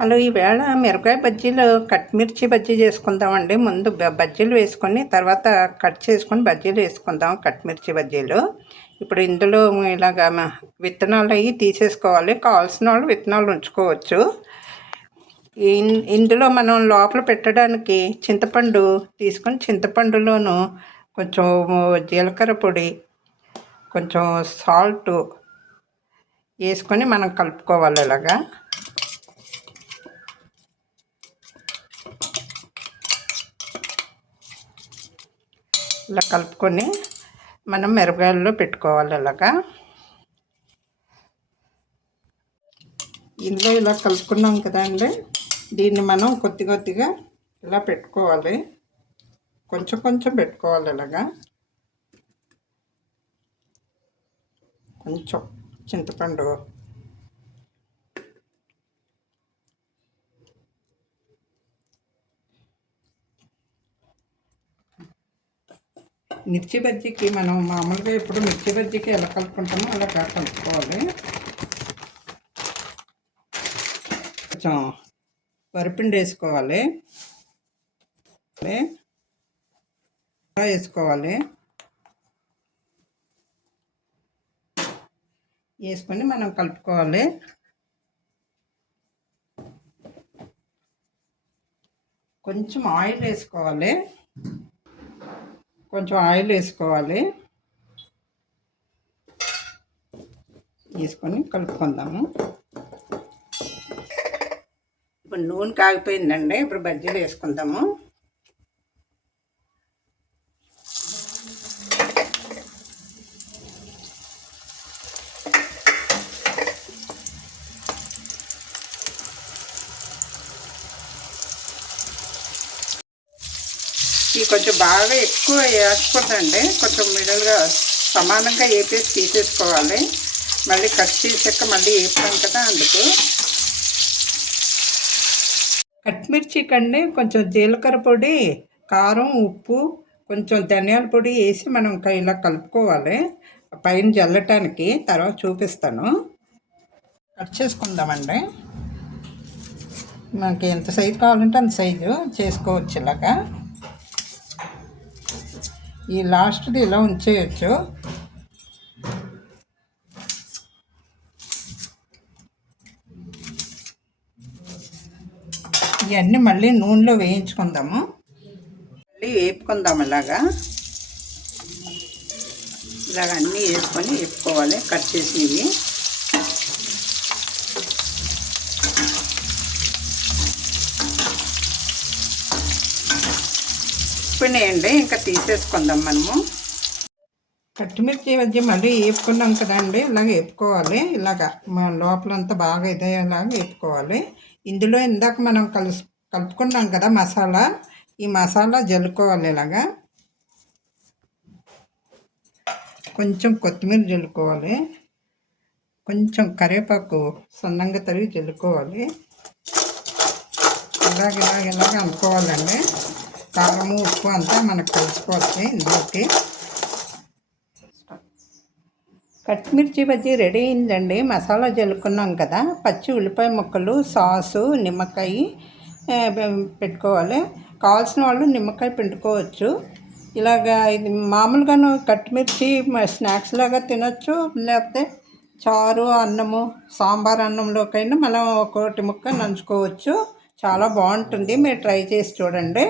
Hello ఈవేళ మిరపకాయ బజ్జీలు కట్ మిర్చి బజ్జీ చేసుకుందామండి. ముందు బ- బజ్జీలు వేసుకొని తర్వాత కట్ చేసుకొని బజ్జీలు వేసుకుందాం కట్ మిర్చి బజ్జీలు. ఇప్పుడు ఇందులో ఇలాగ విత్తనాలు అవి తీసేసుకోవాలి. కావాల్సిన వాళ్ళు విత్తనాలు ఉంచుకోవచ్చు. ఇన్- ఇందులో మనం లోపల పెట్టడానికి చింతపండు తీసుకొని చింతపండులోను కొంచెం జీలకర్ర పొడి కొంచెం సాల్ట్ వేసుకొని మనం కలుపుకోవాలి ఇలాగా. ఇలా కలుపుకొని మనం మిరపకాయల్లో పెట్టుకోవాలి ఇలాగా ఇందులో ఇలా కలుపుకున్నాం కదండి. దీన్ని మనం కొద్ది కొద్దిగా ఇలా పెట్టుకోవాలి. కొంచెం కొంచెం పెట్టుకోవాలి ఇలాగా కొంచెం చింతపండు మిర్చి బజ్జీకి మనం మామూలుగా ఇప్పుడు మిర్చి బజ్జీకి ఎలా కలుపుకుంటామో అలా కా- కలుపుకోవాలి. కొంచెం వరిపిండి వేసుకోవాలి. వేసుకోవాలి. వేసుకొని మనం కలుపుకోవాలి. కొంచెం ఆయిల్ వేసుకోవాలి. కొంచెం ఆయిల్ వేసుకోవాలి. వేసుకొని కలుపుకుందాము. ఇప్పుడు నూనె కాగిపోయిందండి. ఇప్పుడు బజ్జీలు వేసుకుందాము. ఇది కొంచెం బాగా ఎక్కువ వేసుకోదండి కొంచెం మిడిల్గా సమానంగా వేపేసి తీసేసుకోవాలి. మళ్ళీ కట్ చేసాక మళ్ళీ వేపుతాం కదా అందుకు. కట్మిర్చి కండి కొంచెం జీలకర్ర పొడి కారం ఉప్పు కొంచెం ధనియాల పొడి వేసి మనం ఇంకా ఇలా కలుపుకోవాలి. పైన జల్లటానికి తర్వాత చూపిస్తాను. కట్ చేసుకుందామండి. మనకి ఎంత సైజు కావాలంటే అంత సైజు చేసుకోవచ్చు ఇలాగా. ఈ లాస్ట్ది ఇలా ఉంచేయచ్చు. ఇవన్నీ మళ్ళీ నూనెలో వేయించుకుందాము. మళ్ళీ వేపుకుందాం ఇలాగా. ఇలాగ అన్నీ వేసుకొని వేపుకోవాలి కట్ చేసి ఉప్పినాయండి ఇంకా తీసేసుకుందాం మనము. పచ్చిమిర్చి మధ్య మళ్ళీ వేపుకున్నాం కదండి ఇలాగ వేపుకోవాలి ఇలాగ మన లోపలంతా బాగా ఇదయ్యేలాగా వేపుకోవాలి ఇందులో ఇందాక మనం కలుసు కలుపుకున్నాం కదా మసాలా ఈ మసాలా జల్లుకోవాలి ఇలాగా. కొంచెం కొత్తిమీర జల్లుకోవాలి. కొంచెం కరివేపాకు సన్నంగా తరిగి జల్లుకోవాలి. ఇలాగ ఇలాగ ఇలాగ అనుకోవాలండి కారము ఉప్పు అంతా మనకు కలిసిపోతుంది. ఇందులోకి కట్మిర్చి బజ్జీ రెడీ అయిందండి. మసాలా జల్లుకున్నాం కదా. పచ్చి ఉల్లిపాయ ముక్కలు సాసు నిమ్మకాయ పెట్టుకోవాలి. కావాల్సిన వాళ్ళు నిమ్మకాయ పిండుకోవచ్చు. ఇలాగా ఇది మామూలుగాను కట్మిర్చి స్నాక్స్ లాగా తినొచ్చు. లేకపోతే చారు అన్నము సాంబార్ అన్నంలోకైనా మనం ఒకటి ముక్క నంచుకోవచ్చు. చాలా బాగుంటుంది. మీరు ట్రై చేసి చూడండి.